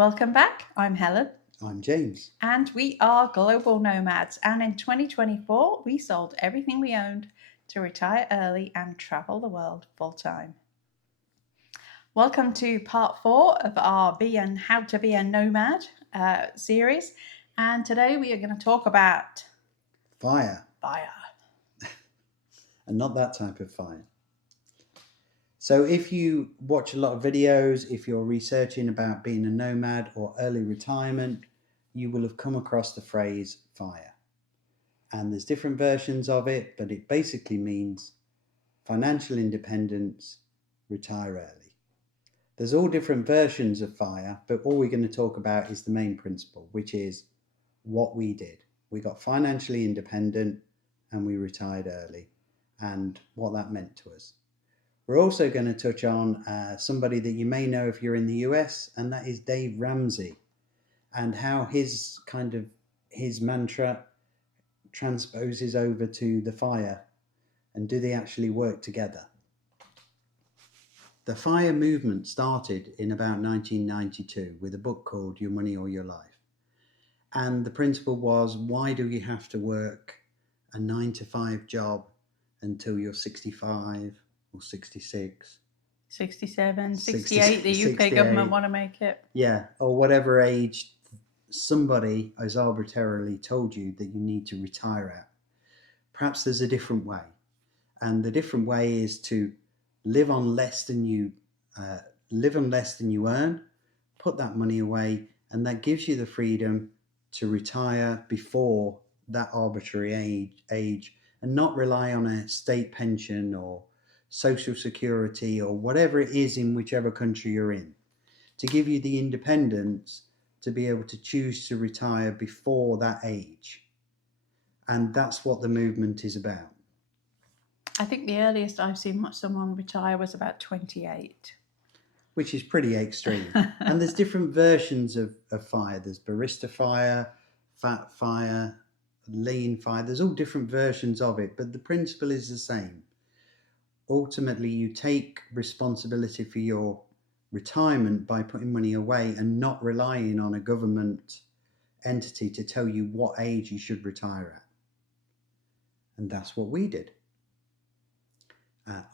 Welcome back. I'm Helen. I'm James. And we are global nomads. And in 2024, we sold everything we owned to retire early and travel the world full time. Welcome to part 4 of our How to Be a Nomad series. And today we are going to talk about Fire. And not that type of fire. So if you watch a lot of videos, if you're researching about being a nomad or early retirement, you will have come across the phrase fire. And there's different versions of it, but it basically means financial independence, retire early. There's all different versions of fire, but all we're going to talk about is the main principle, which is what we did. We got financially independent and we retired early, and what that meant to us. We're also going to touch on somebody that you may know if you're in the US, and that is Dave Ramsey, and how his mantra transposes over to the fire, and do they actually work together? The FIRE movement started in about 1992 with a book called Your Money or Your Life. And the principle was, why do you have to work a 9-to-5 job until you're 65 or 66? 67, 68, the UK government want to make it. Yeah, or whatever age somebody has arbitrarily told you that you need to retire at. Perhaps there's a different way. And the different way is to live on less than you earn, put that money away, and that gives you the freedom to retire before that arbitrary age and not rely on a state pension or social security or whatever it is in whichever country you're in, to give you the independence to be able to choose to retire before that age. And that's what the movement is about. I think the earliest I've seen someone retire was about 28. Which is pretty extreme. And there's different versions of fire. There's barista fire, fat fire, lean fire. There's all different versions of it, but the principle is the same. Ultimately, you take responsibility for your retirement by putting money away and not relying on a government entity to tell you what age you should retire at. And that's what we did.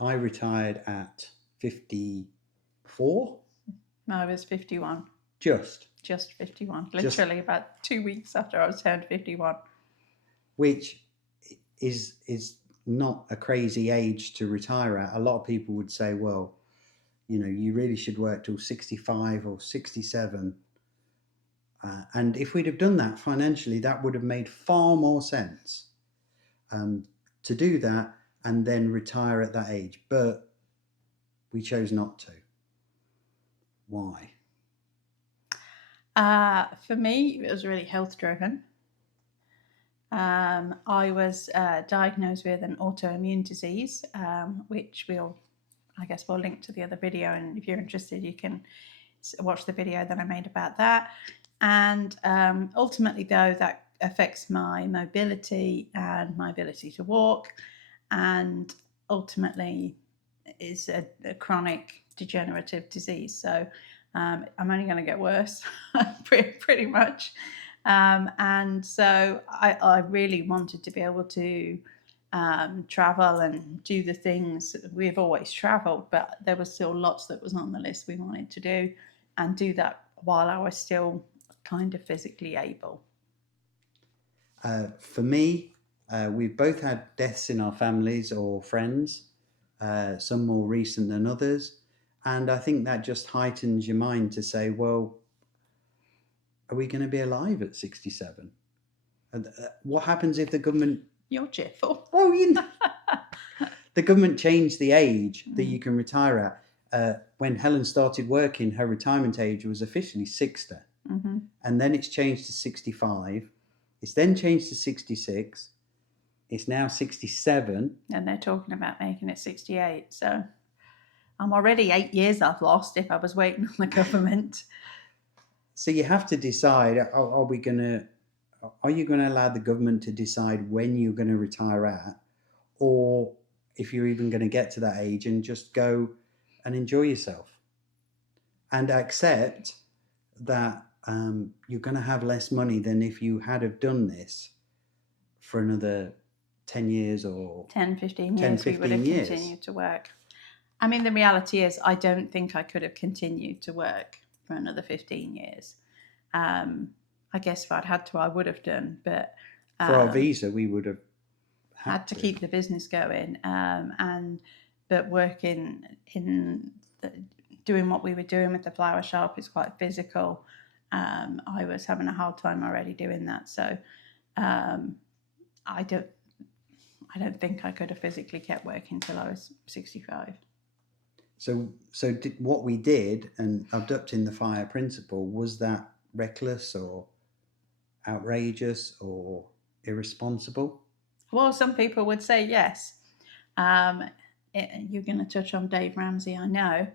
I retired at 54. I was 51. Just 51. Literally about 2 weeks after I was turned 51. Which is not a crazy age to retire at. A lot of people would say, well, you really should work till 65 or 67. And if we'd have done that financially, that would have made far more sense to do that and then retire at that age. But we chose not to. Why? For me, it was really health driven. I was diagnosed with an autoimmune disease, which we'll link to the other video. And if you're interested, you can watch the video that I made about that. And ultimately, though, that affects my mobility and my ability to walk, and ultimately is a chronic degenerative disease. So I'm only going to get worse, pretty much. And so I really wanted to be able to travel and do the things we've always traveled, but there was still lots that was on the list we wanted to do, and do that while I was still kind of physically able. For me, we've both had deaths in our families or friends, some more recent than others. And I think that just heightens your mind to say, well, are we going to be alive at 67? What happens if the government... You're cheerful. Oh, the government changed the age that you can retire at. When Helen started working, her retirement age was officially 60. Mm-hmm. And then it's changed to 65. It's then changed to 66. It's now 67. And they're talking about making it 68. So I'm already 8 years I've lost if I was waiting on the government. So you have to decide, are you going to allow the government to decide when you're going to retire at, or if you're even going to get to that age and just go and enjoy yourself and accept that you're going to have less money than if you had have done this for another 10 years or 10, 15 10, years, we would have 15 years. continued to work. I mean, the reality is, I don't think I could have continued to work for another 15 years. I guess if I'd had to, I would have done. But for our visa, we would have had to keep the business going. But working doing what we were doing with the flower shop is quite physical. I was having a hard time already doing that. So I don't think I could have physically kept working till I was 65. So what we did, and abducting the fire principle, was that reckless or outrageous or irresponsible? Well, some people would say yes. You're going to touch on Dave Ramsey, I know,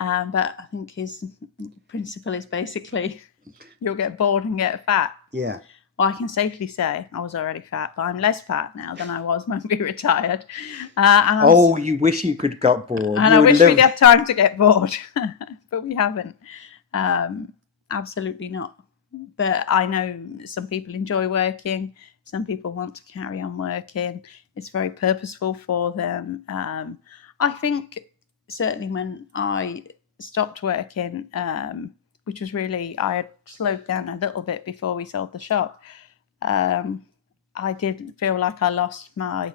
but I think his principle is basically you'll get bored and get fat. Yeah. Well, I can safely say I was already fat, but I'm less fat now than I was when we retired. You wish you could got bored. And I wish we'd have time to get bored, but we haven't. Absolutely not. But I know some people enjoy working. Some people want to carry on working. It's very purposeful for them. I think certainly when I stopped working, which was really, I had slowed down a little bit before we sold the shop. I did feel like I lost my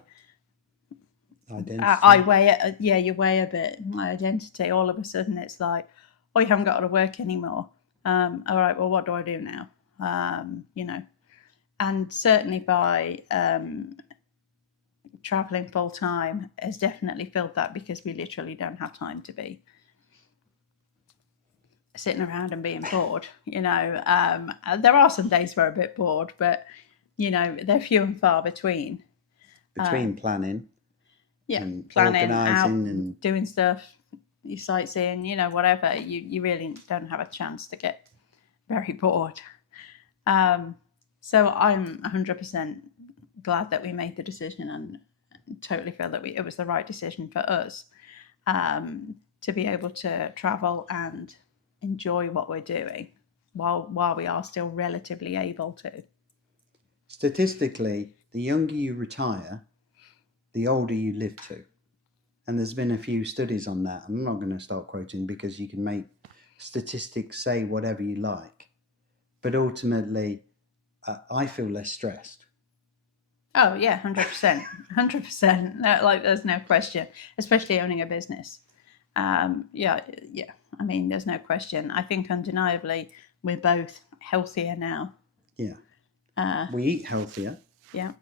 identity. You weigh a bit. My identity. All of a sudden, it's like, oh, you haven't got to work anymore. All right, well, what do I do now? And certainly by traveling full time has definitely filled that, because we literally don't have time to be sitting around and being bored. There are some days where I'm a bit bored, but they're few and far between. Between planning, planning, organising, out, and doing stuff, you sightseeing, whatever. You really don't have a chance to get very bored. So I'm 100% glad that we made the decision, and totally feel that it was the right decision for us to be able to travel and enjoy what we're doing while we are still relatively able to. Statistically, the younger you retire, the older you live to. And there's been a few studies on that. I'm not going to start quoting, because you can make statistics say whatever you like. But ultimately, I feel less stressed. Oh, yeah, 100%. 100%. Like, there's no question, especially owning a business. Yeah. I mean, there's no question. I think undeniably we're both healthier now. Yeah. We eat healthier. Yeah.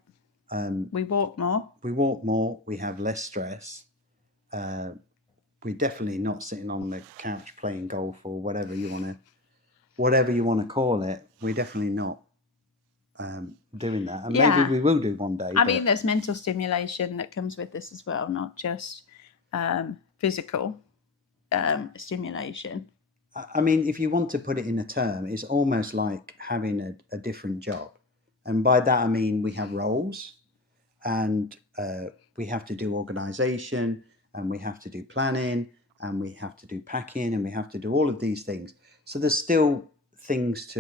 We walk more. We have less stress. We're definitely not sitting on the couch playing golf or whatever you want to call it. We're definitely not doing that. And maybe we will do one day. I mean, there's mental stimulation that comes with this as well, not just physical stimulation. I mean, if you want to put it in a term, it's almost like having a different job. And by that, I mean, we have roles, and we have to do organisation, and we have to do planning, and we have to do packing, and we have to do all of these things. So there's still things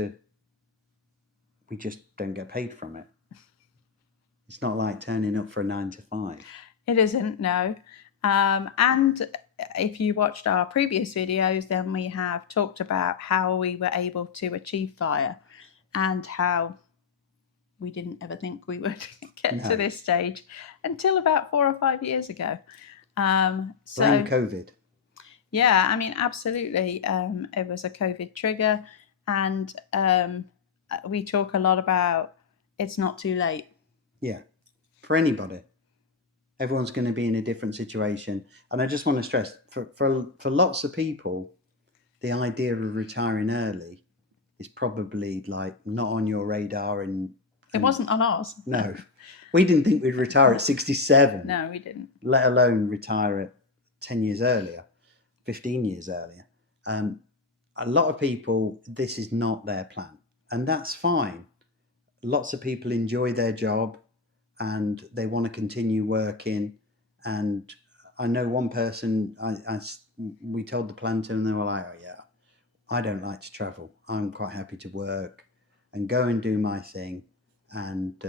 we just don't get paid from it. It's not like turning up for a 9 to 5. It isn't, no. And if you watched our previous videos, then we have talked about how we were able to achieve fire, and how we didn't ever think we would get to this stage until about 4 or 5 years ago. Blame COVID. Yeah, I mean, absolutely. It was a COVID trigger, and we talk a lot about it's not too late. Yeah, for anybody. Everyone's going to be in a different situation. And I just want to stress, for lots of people, the idea of retiring early is probably like not on your radar. And it wasn't on ours. No. We didn't think we'd retire at 67. No, we didn't. Let alone retire at 10 years earlier, 15 years earlier. A lot of people, this is not their plan. And that's fine. Lots of people enjoy their job and they want to continue working. And I know one person, we told the plan to them, and they were like, oh yeah, I don't like to travel. I'm quite happy to work and go and do my thing. And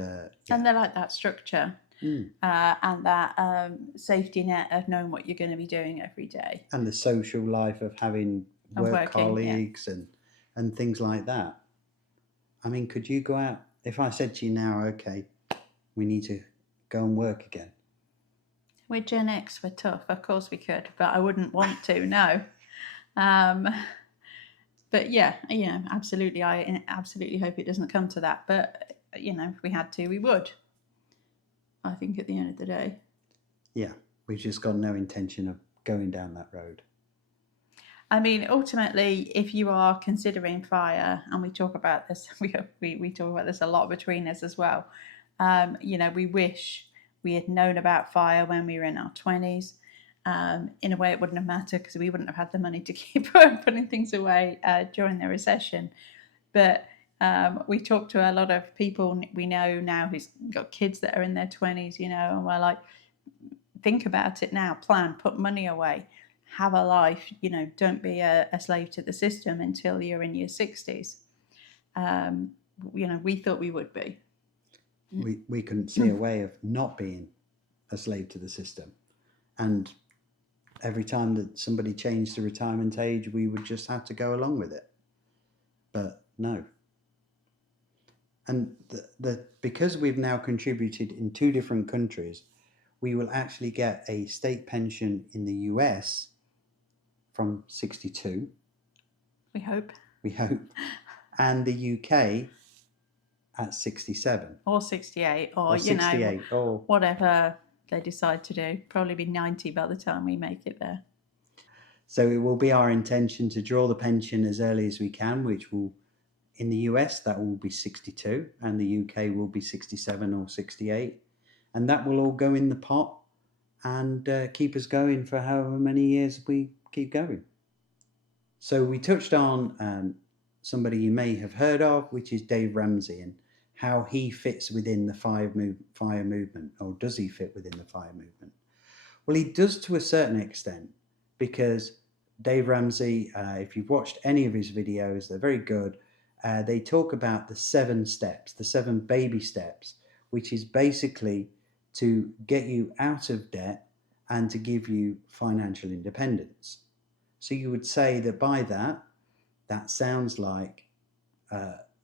And they like that structure Mm. and that safety net of knowing what you're going to be doing every day. And the social life of having And work working, colleagues and things like that. I mean, could you go out, if I said to you now, okay, we need to go and work again? We're Gen X, we're tough. Of course we could, but I wouldn't want to, no. But yeah, absolutely. I absolutely hope it doesn't come to that. But, if we had to, we would. I think at the end of the day. Yeah, we've just got no intention of going down that road. I mean, ultimately, if you are considering fire, and we talk about this, we talk about this a lot between us as well. We wish we had known about fire when we were in our 20s. In a way, it wouldn't have mattered because we wouldn't have had the money to keep putting things away during the recession. But we talk to a lot of people we know now who's got kids that are in their 20s, and we're like, think about it now, plan, put money away, have a life, don't be a slave to the system until you're in your 60s. We thought we would be. We couldn't see a way of not being a slave to the system. And every time that somebody changed the retirement age, we would just have to go along with it. But no. And because we've now contributed in 2 different countries, we will actually get a state pension in the US from 62. We hope. And the UK at 67. Or 68, or 68, or whatever they decide to do. Probably be 90 by the time we make it there. So it will be our intention to draw the pension as early as we can, which will, in the US, that will be 62, and the UK will be 67 or 68. And that will all go in the pot and keep us going for however many years we keep going. So we touched on somebody you may have heard of, which is Dave Ramsey, and how he fits within the fire movement, or does he fit within the fire movement? Well, he does to a certain extent, because Dave Ramsey, if you've watched any of his videos, they're very good. They talk about the 7 steps, the 7 baby steps, which is basically to get you out of debt and to give you financial independence. So you would say that by that sounds like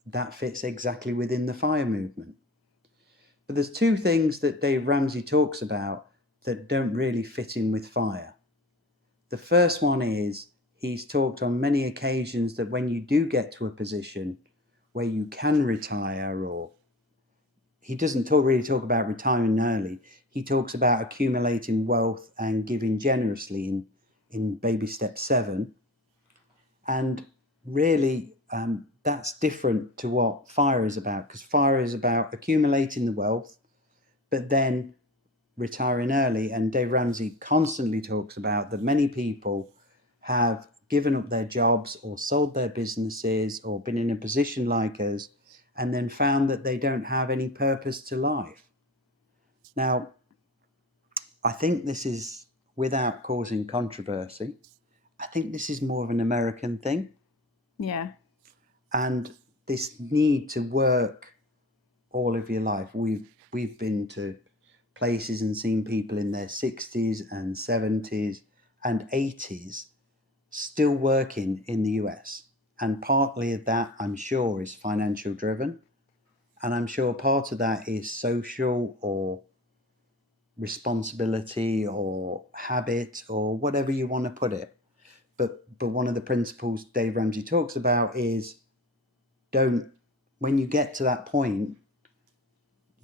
that fits exactly within the fire movement. But there's 2 things that Dave Ramsey talks about that don't really fit in with fire. The first one is, he's talked on many occasions that when you do get to a position where you can retire, or he doesn't really talk about retiring early, he talks about accumulating wealth and giving generously in baby step 7. And really, that's different to what fire is about, because fire is about accumulating the wealth, but then retiring early. And Dave Ramsey constantly talks about that many people have given up their jobs or sold their businesses or been in a position like us, and then found that they don't have any purpose to life. Now, I think this is, without causing controversy, I think this is more of an American thing. Yeah. And this need to work all of your life. We've been to places and seen people in their 60s and 70s and 80s still working in the US. And partly of that, I'm sure, is financial driven. And I'm sure part of that is social or responsibility or habit or whatever you want to put it. But one of the principles Dave Ramsey talks about is, when you get to that point,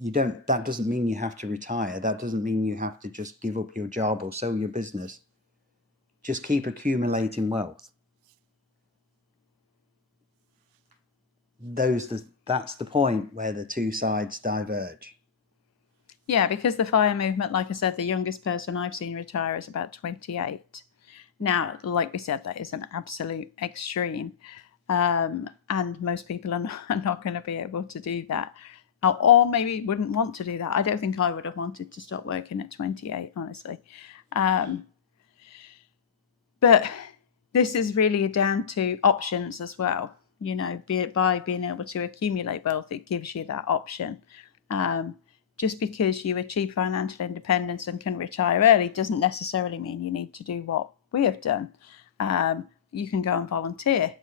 that doesn't mean you have to retire. That doesn't mean you have to just give up your job or sell your business. Just keep accumulating wealth. That's the point where the 2 sides diverge. Yeah, because the fire movement, like I said, the youngest person I've seen retire is about 28. Now, like we said, that is an absolute extreme. And most people are not going to be able to do that. Or maybe wouldn't want to do that. I don't think I would have wanted to stop working at 28, honestly. But this is really down to options as well. You know, be it by being able to accumulate wealth, it gives you that option. Just because you achieve financial independence and can retire early doesn't necessarily mean you need to do what we have done. You can go and volunteer.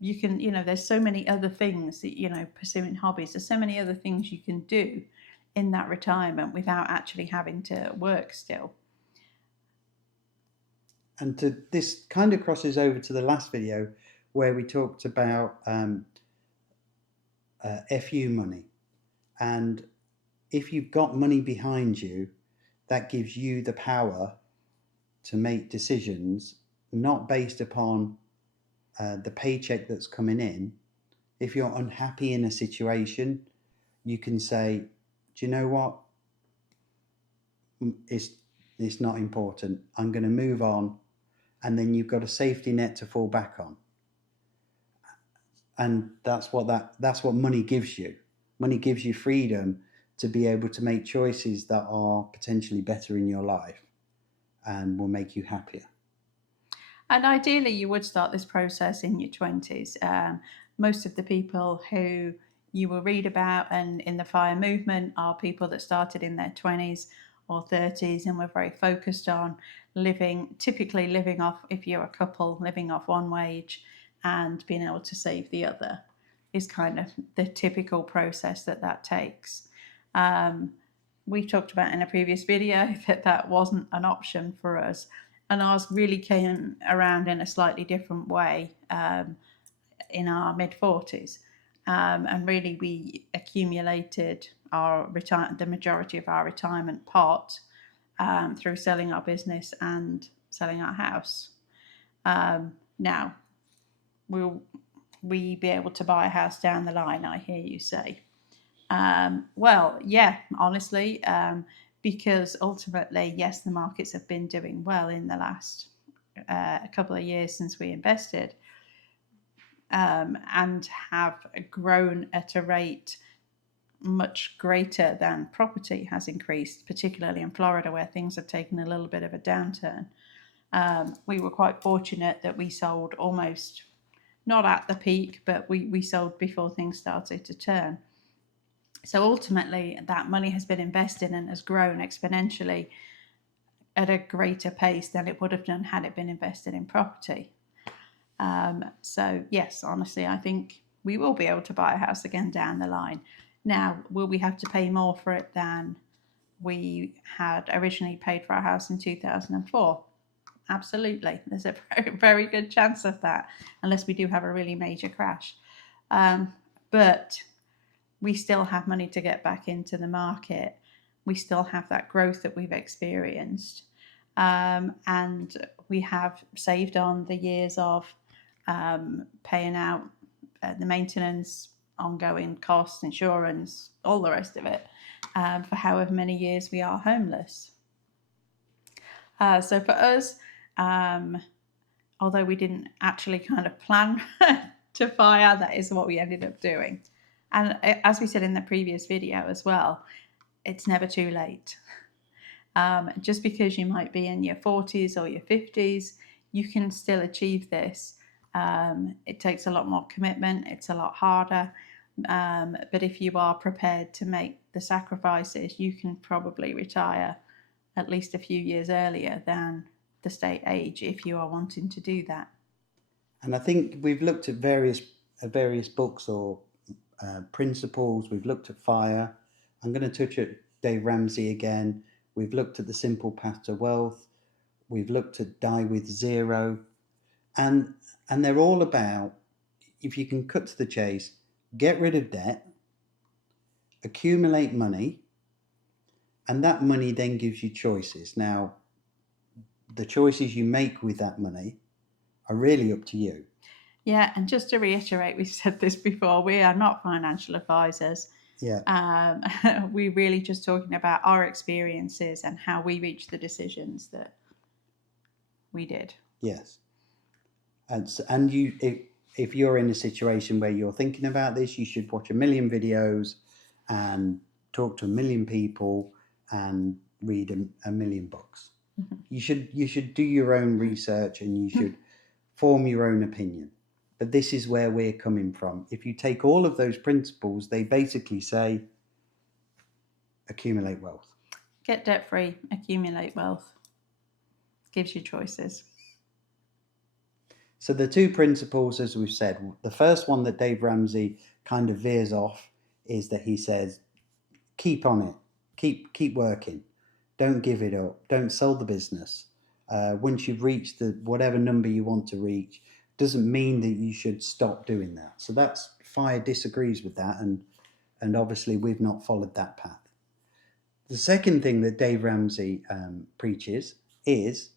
You can, you know, there's so many other things that, you know, pursuing hobbies, there's so many other things you can do in that retirement without actually having to work still. And this kind of crosses over to the last video where we talked about FU money. And if you've got money behind you, that gives you the power to make decisions not based upon the paycheck that's coming in. If you're unhappy in a situation, you can say, do you know what? It's not important. I'm going to move on. And then you've got a safety net to fall back on. And that's what money gives you. Money gives you freedom to be able to make choices that are potentially better in your life and will make you happier. And ideally, you would start this process in your 20s. Most of the people who you will read about and in the FIRE movement are people that started in their 20s or 30s and were very focused on typically living off, if you're a couple, living off one wage and being able to save the other is kind of the typical process that takes. We talked about in a previous video that wasn't an option for us. And ours really came around in a slightly different way in our mid-40s. And really we accumulated the majority of our retirement pot through selling our business and selling our house. Now, will we be able to buy a house down the line, I hear you say? Well, yeah, honestly, because ultimately, yes, the markets have been doing well in the last couple of years since we invested and have grown at a rate much greater than property has increased, particularly in Florida where things have taken a little bit of a downturn. We were quite fortunate that we sold almost, not at the peak, but we sold before things started to turn. So ultimately, that money has been invested and has grown exponentially at a greater pace than it would have done had it been invested in property. So yes, honestly, I think we will be able to buy a house again down the line. Now, will we have to pay more for it than we had originally paid for our house in 2004? Absolutely. There's a very, very good chance of that, unless we do have a really major crash. But we still have money to get back into the market. We still have that growth that we've experienced. And we have saved on the years of paying out the maintenance, ongoing costs, insurance, all the rest of it, for however many years we are homeless. So for us, although we didn't actually kind of plan to FIRE, that is what we ended up doing. And as we said in the previous video as well, it's never too late. Just because you might be in your 40s or your 50s, you can still achieve this. It takes a lot more commitment. It's a lot harder. But if you are prepared to make the sacrifices, you can probably retire at least a few years earlier than the state age if you are wanting to do that. And I think we've looked at various books or principles. We've looked at FIRE. I'm going to touch at Dave Ramsey again. We've looked at the Simple Path to Wealth. We've looked at Die with Zero. And they're all about, if you can cut to the chase, get rid of debt, accumulate money, and that money then gives you choices. Now, the choices you make with that money are really up to you. Yeah, and just to reiterate, we've said this before, we are not financial advisors. Yeah. We're really just talking about our experiences and how we reached the decisions that we did. Yes. And you, if you're in a situation where you're thinking about this, you should watch a million videos and talk to a million people and read a million books. You should do your own research and you should form your own opinion. But this is where we're coming from. If you take all of those principles, they basically say accumulate wealth. Get debt free, accumulate wealth. Gives you choices. So the two principles, as we've said, the first one that Dave Ramsey kind of veers off is that he says, keep on it, keep working, don't give it up, don't sell the business. Once you've reached the whatever number you want to reach, doesn't mean that you should stop doing that. So that's FIRE disagrees with that, and obviously we've not followed that path. The second thing that Dave Ramsey preaches is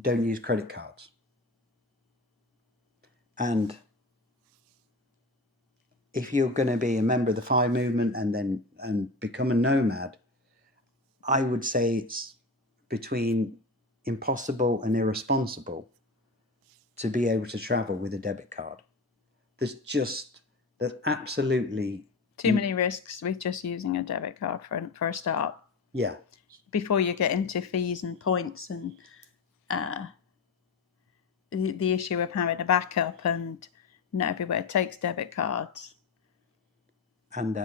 don't use credit cards. And if you're going to be a member of the FIRE movement and become a nomad, I would say it's between impossible and irresponsible to be able to travel with a debit card. There's absolutely too many risks with just using a debit card for a start. Yeah. Before you get into fees and points and the issue of having a backup, and not everywhere takes debit cards. And.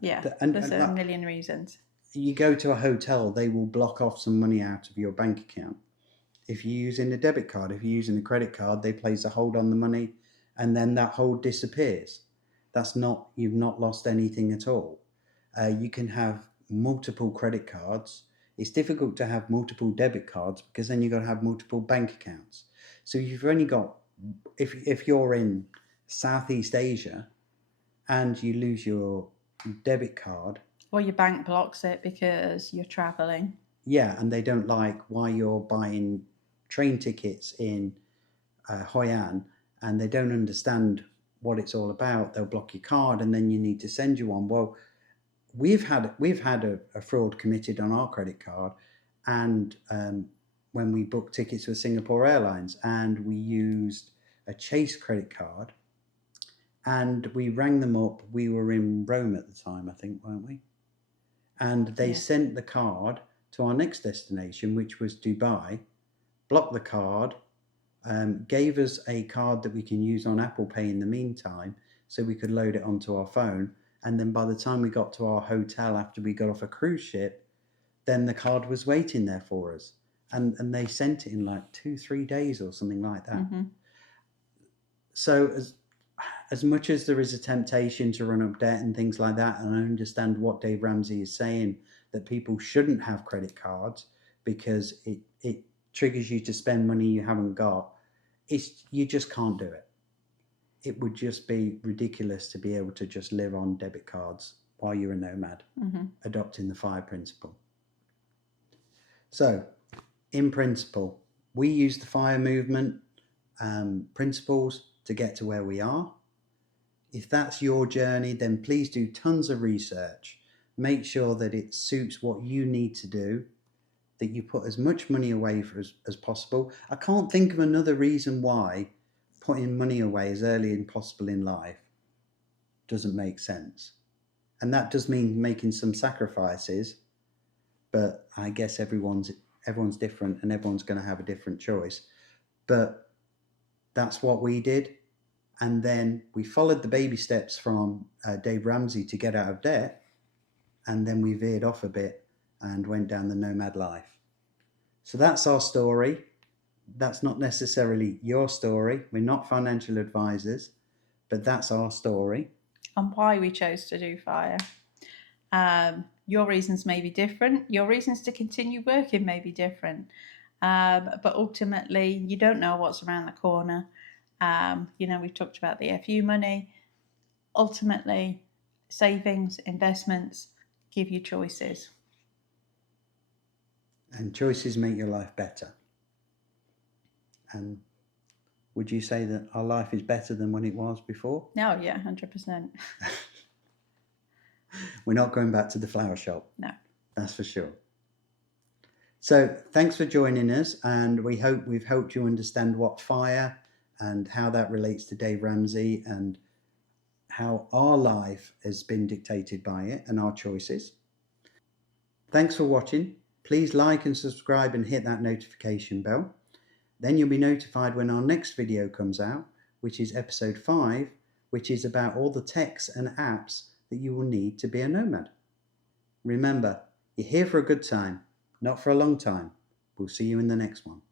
Yeah, there's a million reasons. You go to a hotel, they will block off some money out of your bank account. If you're using a debit card, if you're using a credit card, they place a hold on the money and then that hold disappears. You've not lost anything at all. You can have multiple credit cards. It's difficult to have multiple debit cards because then you've got to have multiple bank accounts. So you've only got, if you're in Southeast Asia and you lose your debit card. Or your bank blocks it because you're traveling. Yeah, and they don't like why you're buying train tickets in Hoi An and they don't understand what it's all about. They'll block your card and then you need to send you one. Well, we've had a fraud committed on our credit card, and when we booked tickets with Singapore Airlines, and we used a Chase credit card, and we rang them up. We were in Rome at the time, I think, weren't we? And they sent the card to our next destination, which was Dubai, blocked the card, gave us a card that we can use on Apple Pay in the meantime, so we could load it onto our phone. And then by the time we got to our hotel after we got off a cruise ship, then the card was waiting there for us. And they sent it in like 2-3 days or something like that. Mm-hmm. So as much as there is a temptation to run up debt and things like that, and I understand what Dave Ramsey is saying, that people shouldn't have credit cards because it triggers you to spend money you haven't got, you just can't do it. It would just be ridiculous to be able to just live on debit cards while you're a nomad, adopting the FIRE principle. So, in principle, we use the FIRE movement principles to get to where we are. If that's your journey, then please do tons of research. Make sure that it suits what you need to do, that you put as much money away as possible. I can't think of another reason why putting money away as early as possible in life doesn't make sense. And that does mean making some sacrifices, but I guess everyone's different and everyone's going to have a different choice. But that's what we did. And then we followed the baby steps from Dave Ramsey to get out of debt. And then we veered off a bit and went down the nomad life. So that's our story. That's not necessarily your story. We're not financial advisors, but that's our story. And why we chose to do FIRE. Your reasons may be different. Your reasons to continue working may be different. But ultimately, you don't know what's around the corner. We've talked about the FU money. Ultimately, savings, investments give you choices. And choices make your life better. And would you say that our life is better than when it was before? No, yeah, 100%. We're not going back to the flower shop. No. That's for sure. So thanks for joining us, and we hope we've helped you understand what FIRE and how that relates to Dave Ramsey and how our life has been dictated by it and our choices. Thanks for watching. Please like and subscribe and hit that notification bell. Then you'll be notified when our next video comes out, which is episode 5, which is about all the techs and apps that you will need to be a nomad. Remember, you're here for a good time, not for a long time. We'll see you in the next one.